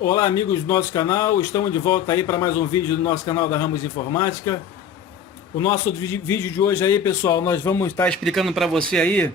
Olá, amigos do nosso canal, estamos de volta aí para mais um vídeo do nosso canal da Ramos Informática. O nosso vídeo de hoje aí, pessoal, nós vamos estar explicando para você aí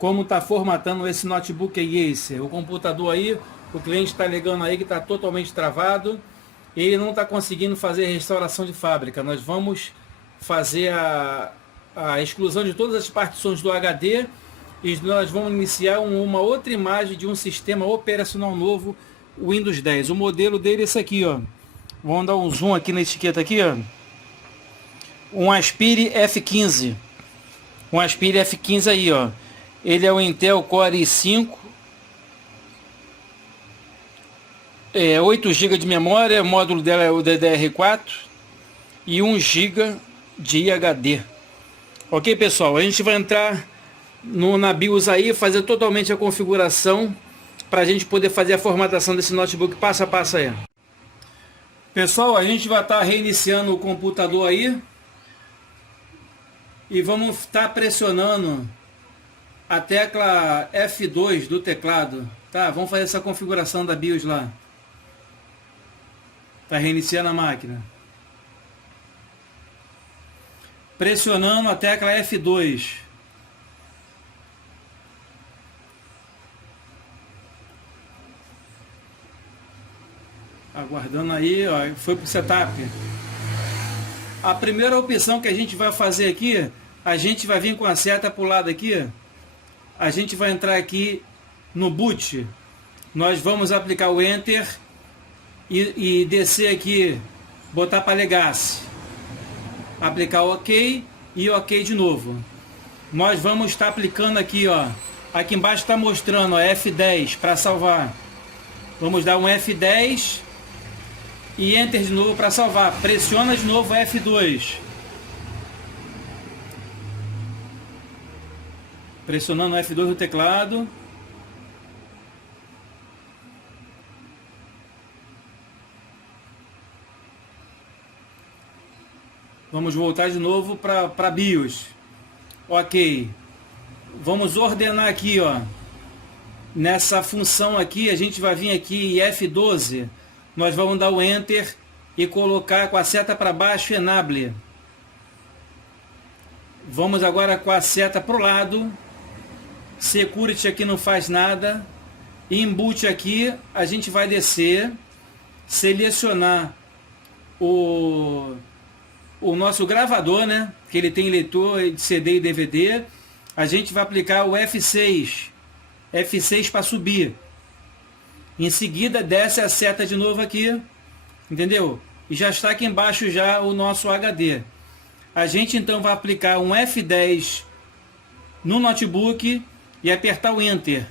como está formatando esse notebook Acer. O computador aí, o cliente está alegando aí que está totalmente travado e ele não está conseguindo fazer a restauração de fábrica. Nós vamos fazer a exclusão de todas as partições do HD e nós vamos iniciar uma outra imagem de um sistema operacional novo, o Windows 10. O modelo dele é esse aqui, ó. Vamos dar um zoom aqui na etiqueta aqui, ó. Um Aspire F15. Um Aspire F15 aí, ó. Ele é o Intel Core i5. 8 GB de memória, o módulo dela é o DDR4 e 1 GB de HD. Ok, pessoal? A gente vai entrar na BIOS aí, fazer totalmente a configuração para a gente poder fazer a formatação desse notebook passo a passo aí. Pessoal, a gente vai estar reiniciando o computador aí e vamos estar pressionando a tecla F2 do teclado, tá? Vamos fazer essa configuração da BIOS lá. Tá reiniciando a máquina. Pressionando a tecla F2. Aguardando aí, ó, foi pro setup. A primeira opção que a gente vai fazer aqui, a gente vai vir com a seta pro lado aqui. A gente vai entrar aqui no boot. Nós vamos aplicar o Enter e descer aqui, botar para legacy. Aplicar OK e OK de novo. Nós vamos estar aplicando aqui, ó. Aqui embaixo está mostrando, ó, F10 para salvar. Vamos dar um F10 e Enter de novo para salvar. Pressiona de novo F2. Pressionando o F2 no teclado. Vamos voltar de novo para BIOS. Ok. Vamos ordenar aqui, ó. Nessa função aqui, a gente vai vir aqui em F12. Nós vamos dar o Enter e colocar com a seta para baixo Enable. Vamos agora com a seta para o lado. Security aqui não faz nada. Em boot aqui, a gente vai descer, selecionar o nosso gravador, né? Que ele tem leitor de CD e DVD. A gente vai aplicar o F6. F6 para subir. Em seguida desce a seta de novo aqui, entendeu? E já está aqui embaixo já o nosso HD. A gente então vai aplicar um F10 no notebook e apertar o Enter.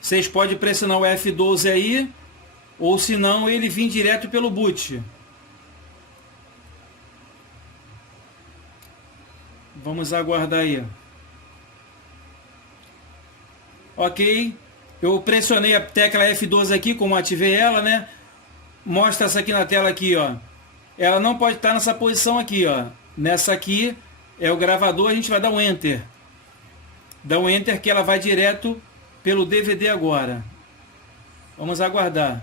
Vocês podem pressionar o F12 aí, ou se não ele vir direto pelo boot. Vamos aguardar aí. Ok. Eu pressionei a tecla F12 aqui, como ativei ela, né? Mostra essa aqui na tela aqui, ó. Ela não pode estar nessa posição aqui, ó. Nessa aqui é o gravador, a gente vai dar um Enter. Dá um Enter que ela vai direto pelo DVD agora. Vamos aguardar.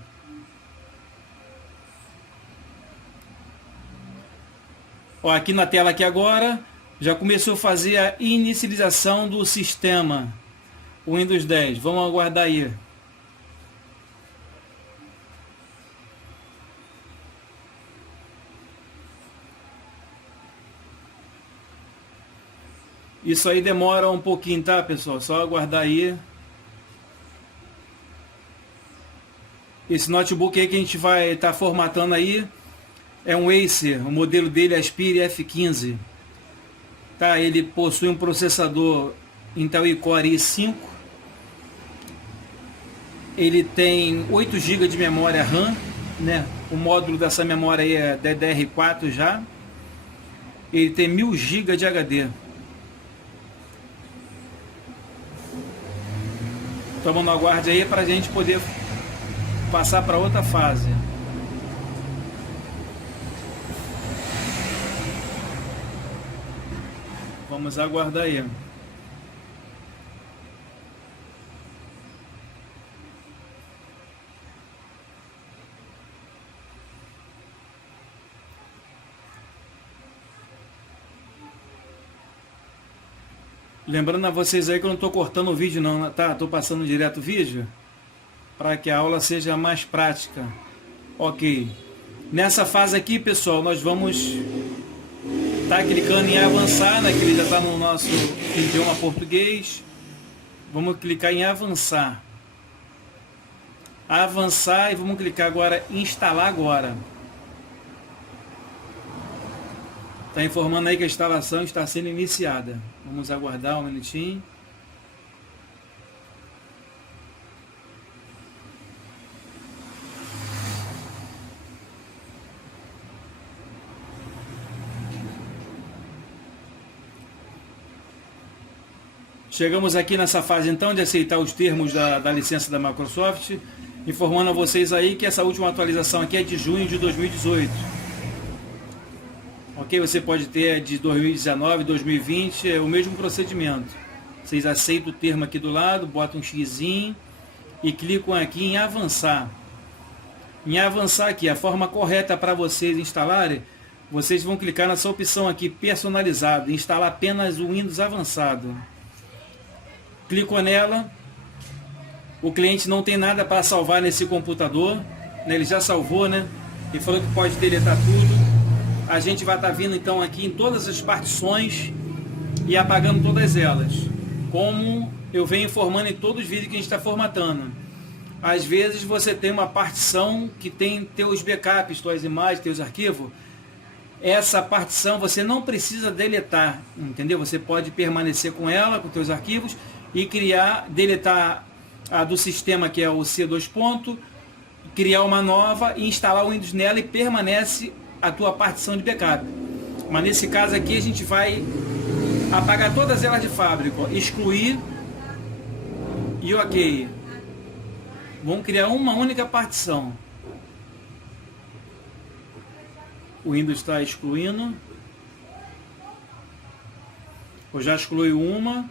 Ó, aqui na tela aqui agora já começou a fazer a inicialização do sistema Windows 10. Vamos aguardar aí. Isso aí demora um pouquinho, tá, pessoal? Só aguardar aí. Esse notebook aí que a gente vai estar formatando aí é um Acer. O modelo dele é Aspire F15. Tá, ele possui um processador Intel Core i5. Ele tem 8 GB de memória RAM, né? O módulo dessa memória aí é DDR4 já. Ele tem 1000 GB de HD. Então no aguarde aí para a gente poder passar para outra fase. Vamos aguardar aí. Lembrando a vocês aí que eu não estou cortando o vídeo não, tá? Estou passando direto o vídeo para que a aula seja mais prática. Ok. Nessa fase aqui, pessoal, nós vamos estar clicando em avançar, né? Que ele já está no nosso idioma português. Vamos clicar em avançar. Avançar e vamos clicar agora em instalar agora. Está informando aí que a instalação está sendo iniciada. Vamos aguardar um minutinho. Chegamos aqui nessa fase então de aceitar os termos da licença da Microsoft, informando a vocês aí que essa última atualização aqui é de junho de 2018. Ok, você pode ter de 2019, 2020, é o mesmo procedimento. Vocês aceitam o termo aqui do lado, botam um xizinho e clicam aqui em avançar. Em avançar aqui, a forma correta para vocês instalarem, vocês vão clicar nessa opção aqui, personalizado, instalar apenas o Windows avançado. Clicou nela, o cliente não tem nada para salvar nesse computador, né? Ele já salvou, né? E falou que pode deletar tudo. A gente vai estar vindo então aqui em todas as partições e apagando todas elas, como eu venho informando em todos os vídeos que a gente está formatando. Às vezes você tem uma partição que tem teus backups, tuas imagens, teus arquivos. Essa partição você não precisa deletar, entendeu? Você pode permanecer com ela, com teus arquivos, e deletar a do sistema, que é o C2 ponto, criar uma nova e instalar o Windows nela e permanece a tua partição de backup. Mas nesse caso aqui a gente vai apagar todas elas de fábrica, ó, excluir e ok. Vamos criar uma única partição. O Windows está excluindo. Eu já excluí uma.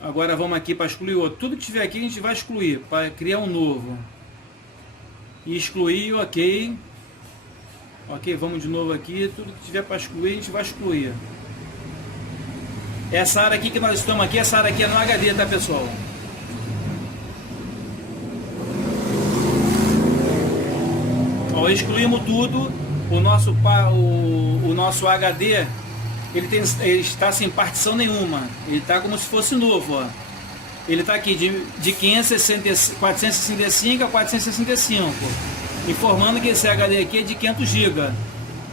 Agora vamos aqui para excluir outro. Tudo que tiver aqui a gente vai excluir para criar um novo. E excluir, ok. Ok, vamos de novo aqui. Tudo que tiver para excluir a gente vai excluir. Essa área aqui que nós estamos aqui, essa área aqui é no HD, tá, pessoal? Ó, excluímos tudo. O nosso HD ele está sem partição nenhuma. Ele está como se fosse novo, ó. Ele está aqui de 465 a 465, informando que esse HD aqui é de 500 GB.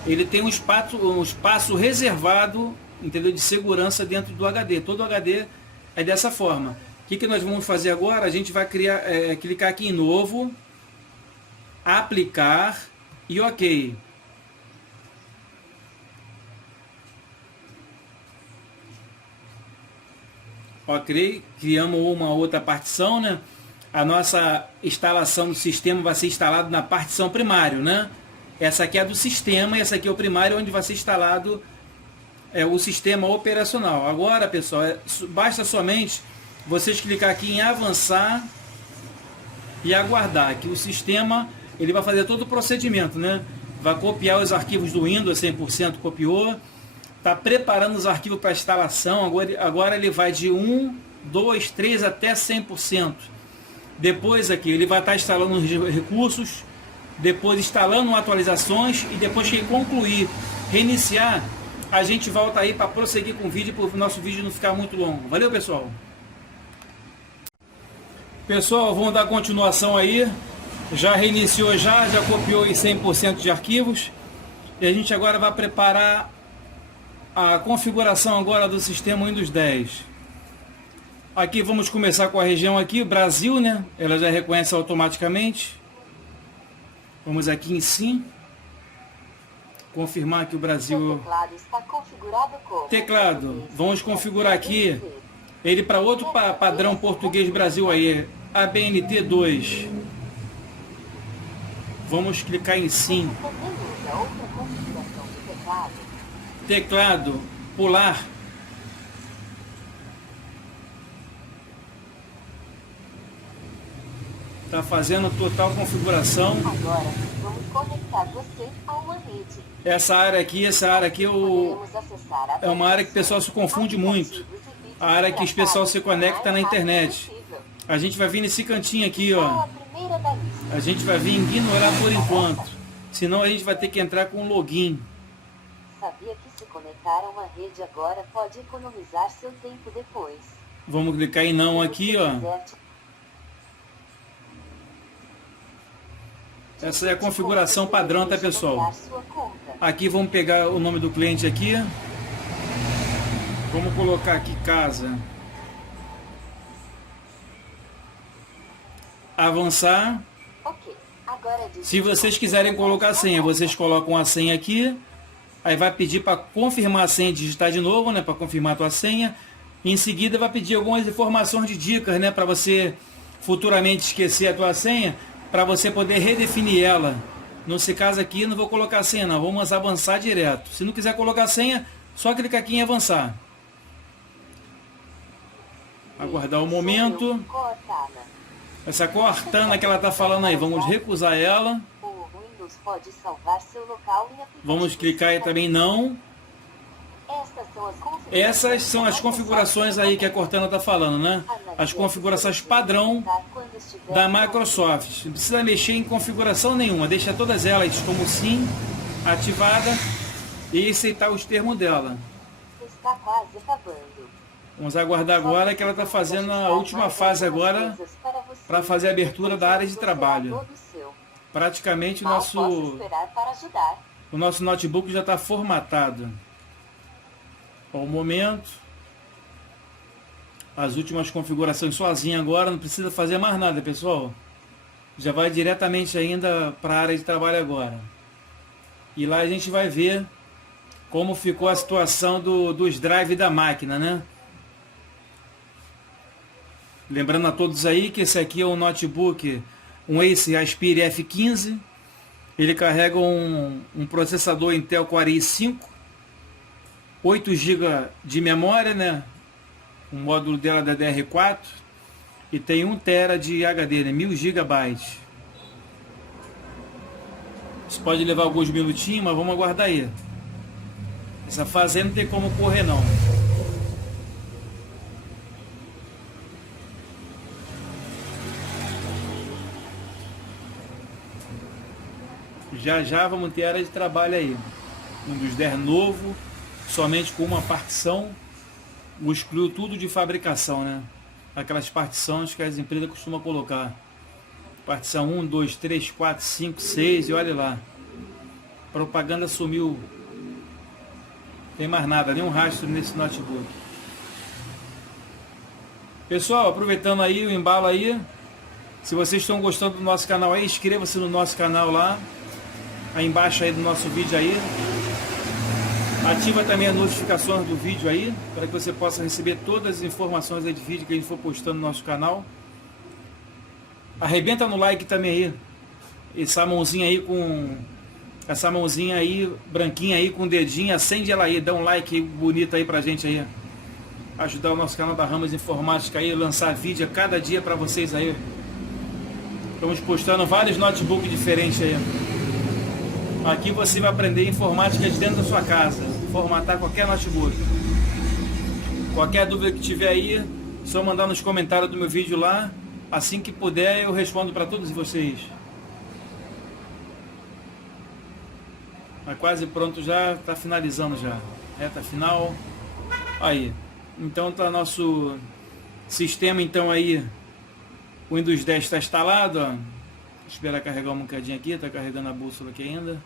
Ele tem um espaço reservado, entendeu, de segurança dentro do HD. Todo HD é dessa forma. O que nós vamos fazer agora? A gente vai clicar aqui em novo, aplicar e ok. Ok, criamos uma outra partição, né? A nossa instalação do sistema vai ser instalada na partição primário, né? Essa aqui é do sistema e essa aqui é o primário, onde vai ser instalado o sistema operacional. Agora, pessoal, basta somente vocês clicar aqui em avançar e aguardar que o sistema ele vai fazer todo o procedimento, né? Vai copiar os arquivos do Windows, 100% copiou. Está preparando os arquivos para instalação. Agora ele vai de 1, 2, 3 até 100%. Depois aqui ele vai estar instalando os recursos, depois instalando atualizações e depois que concluir, reiniciar, a gente volta aí para prosseguir com o vídeo, para o nosso vídeo não ficar muito longo. Valeu, pessoal! Pessoal, vamos dar continuação aí. Já reiniciou, já copiou em 100% de arquivos. E a gente agora vai preparar a configuração agora do sistema Windows 10. Aqui vamos começar com a região aqui, Brasil, né? Ela já reconhece automaticamente. Vamos aqui em sim. Confirmar que o Brasil... Teclado está configurado como... Teclado. Vamos configurar aqui ele para outro padrão português Brasil aí, ABNT2. Vamos clicar em sim. Outra configuração do teclado. Teclado, pular. Tá fazendo total configuração. Agora, vamos conectar você a uma rede. Essa área aqui é uma área que o pessoal se confunde muito. A área que o pessoal se conecta na internet. A gente vai vir nesse cantinho aqui, ó. A gente vai vir ignorar por enquanto. Senão a gente vai ter que entrar com login. Sabia que se conectar a uma rede agora pode economizar seu tempo depois? Vamos clicar em não aqui, ó. Essa é a configuração padrão, tá, pessoal? Aqui vamos pegar o nome do cliente aqui. Vamos colocar aqui casa. Avançar. Se vocês quiserem colocar a senha, vocês colocam a senha aqui. Aí vai pedir para confirmar a senha, digitar de novo, né? Para confirmar a tua senha. Em seguida vai pedir algumas informações de dicas, né? Para você futuramente esquecer a tua senha, para você poder redefinir ela. Nesse caso aqui, não vou colocar a senha, não. Vamos avançar direto. Se não quiser colocar a senha, só clicar aqui em avançar. Aguardar o momento. Essa Cortana que ela está falando aí, vamos recusar ela. Vamos clicar aí também não. Essas são as configurações aí que a Cortana está falando, né? As configurações padrão da Microsoft. Não precisa mexer em configuração nenhuma. Deixa todas elas como sim, ativada e aceitar os termos dela. Está quase acabando. Vamos aguardar agora que ela está fazendo a última fase agora para fazer a abertura da área de trabalho. Praticamente o nosso notebook já está formatado. Ao momento, as últimas configurações sozinha agora, não precisa fazer mais nada, pessoal. Já vai diretamente ainda para a área de trabalho agora. E lá a gente vai ver como ficou a situação dos drives da máquina, né? Lembrando a todos aí que esse aqui é um notebook, um Acer Aspire F15. Ele carrega um processador Intel Core i5, 8 GB de memória, né? O módulo dela da DDR4 e tem 1 TB de HD, né? 1000 GB. Isso pode levar alguns minutinhos, mas vamos aguardar aí. Essa fase não tem como correr não. Já já vamos ter área de trabalho aí. Um dos 10 novo, somente com uma partição. Excluiu tudo de fabricação, né? Aquelas partições que as empresas costumam colocar. Partição 1, 2, 3, 4, 5, 6 e olha lá. Propaganda sumiu. Tem mais nada, nenhum rastro nesse notebook. Pessoal, aproveitando aí o embalo aí. Se vocês estão gostando do nosso canal aí, inscreva-se no nosso canal lá. Aí embaixo aí do nosso vídeo aí. Ativa também as notificações do vídeo aí, para que você possa receber todas as informações aí de vídeo que a gente for postando no nosso canal. Arrebenta no like também aí. Essa mãozinha aí branquinha aí com o dedinho, acende ela aí, dá um like bonito aí pra gente aí. Ajudar o nosso canal da Ramos Informática aí, lançar vídeo a cada dia para vocês aí. Estamos postando vários notebooks diferentes aí. Aqui você vai aprender informática de dentro da sua casa, formatar qualquer notebook. Qualquer dúvida que tiver aí, só mandar nos comentários do meu vídeo lá. Assim que puder eu respondo para todos vocês. Tá quase pronto já, tá finalizando já. Reta final. Aí. Então tá nosso sistema então aí. O Windows 10 está instalado, ó. Esperar carregar um bocadinho aqui, tá carregando a bússola aqui ainda.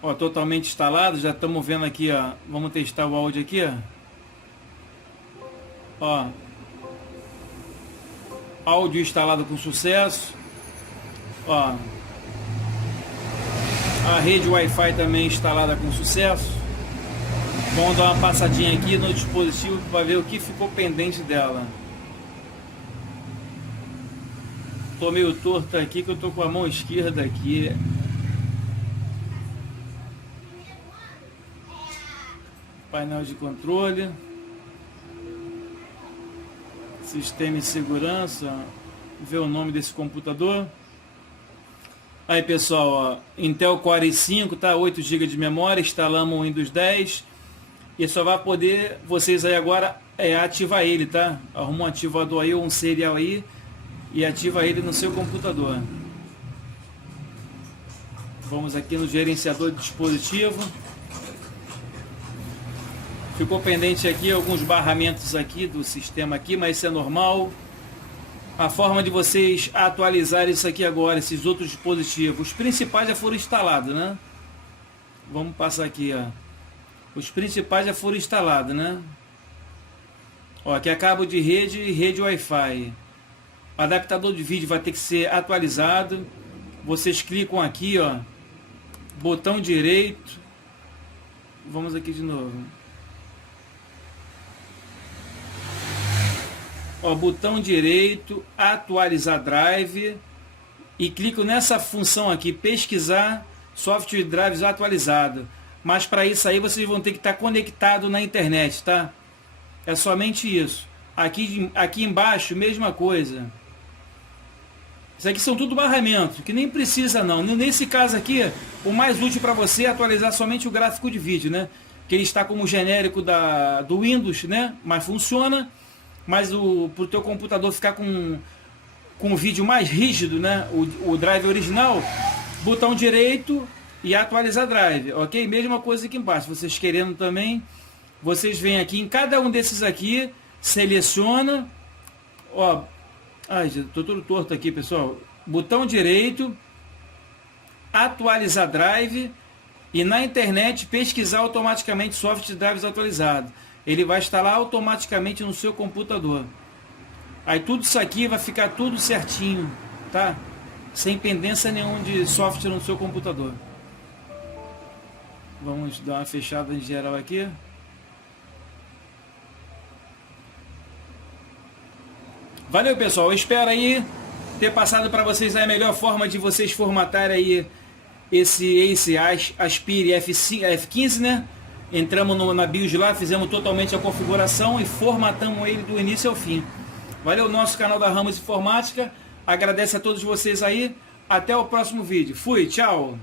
Ó, totalmente instalado, já estamos vendo aqui, ó. Vamos testar o áudio aqui, ó. Ó. Áudio instalado com sucesso. Ó. A rede Wi-Fi também instalada com sucesso. Vamos dar uma passadinha aqui no dispositivo para ver o que ficou pendente dela. Tô meio torto aqui que eu tô com a mão esquerda aqui. Painel de controle. Sistema de segurança, ver o nome desse computador. Aí pessoal, ó, Intel Core i5, tá? 8 GB de memória, instalamos o Windows 10 e só vai poder vocês aí agora ativar ele, tá? Arruma um ativador aí ou um serial aí e ativa ele no seu computador. Vamos aqui no gerenciador de dispositivo. Ficou pendente aqui alguns barramentos aqui do sistema aqui, mas isso é normal. A forma de vocês atualizar isso aqui agora, esses outros dispositivos, os principais já foram instalados, né? Vamos passar aqui, ó. Os principais já foram instalados, né? Ó, aqui é cabo de rede e rede Wi-Fi. O adaptador de vídeo vai ter que ser atualizado. Vocês clicam aqui, ó, botão direito. Vamos aqui de novo. Ó, botão direito, atualizar drive e clico nessa função aqui, pesquisar software drives atualizado. Mas para isso aí vocês vão ter que estar conectado na internet, tá? É somente isso. Aqui embaixo, mesma coisa. Isso aqui são tudo barramentos, que nem precisa não. Nesse caso aqui, o mais útil para você é atualizar somente o gráfico de vídeo, né? Que ele está como genérico do Windows, né? Mas funciona. Mas para o teu computador ficar com o vídeo mais rígido, né? O drive original, botão direito e atualizar drive, ok? Mesma coisa aqui embaixo. Vocês querendo também, vocês vêm aqui em cada um desses aqui, seleciona, ó, ai, tô todo torto aqui, pessoal. Botão direito, atualizar drive e na internet pesquisar automaticamente software drives atualizado. Ele vai instalar automaticamente no seu computador. Aí tudo isso aqui vai ficar tudo certinho, tá? Sem pendência nenhuma de software no seu computador. Vamos dar uma fechada em geral aqui. Valeu, pessoal. Eu espero aí ter passado para vocês a melhor forma de vocês formatarem aí esse Aspire F15, né? Entramos na BIOS lá, fizemos totalmente a configuração e formatamos ele do início ao fim. Valeu, nosso canal da Ramos Informática. Agradece a todos vocês aí. Até o próximo vídeo. Fui, tchau!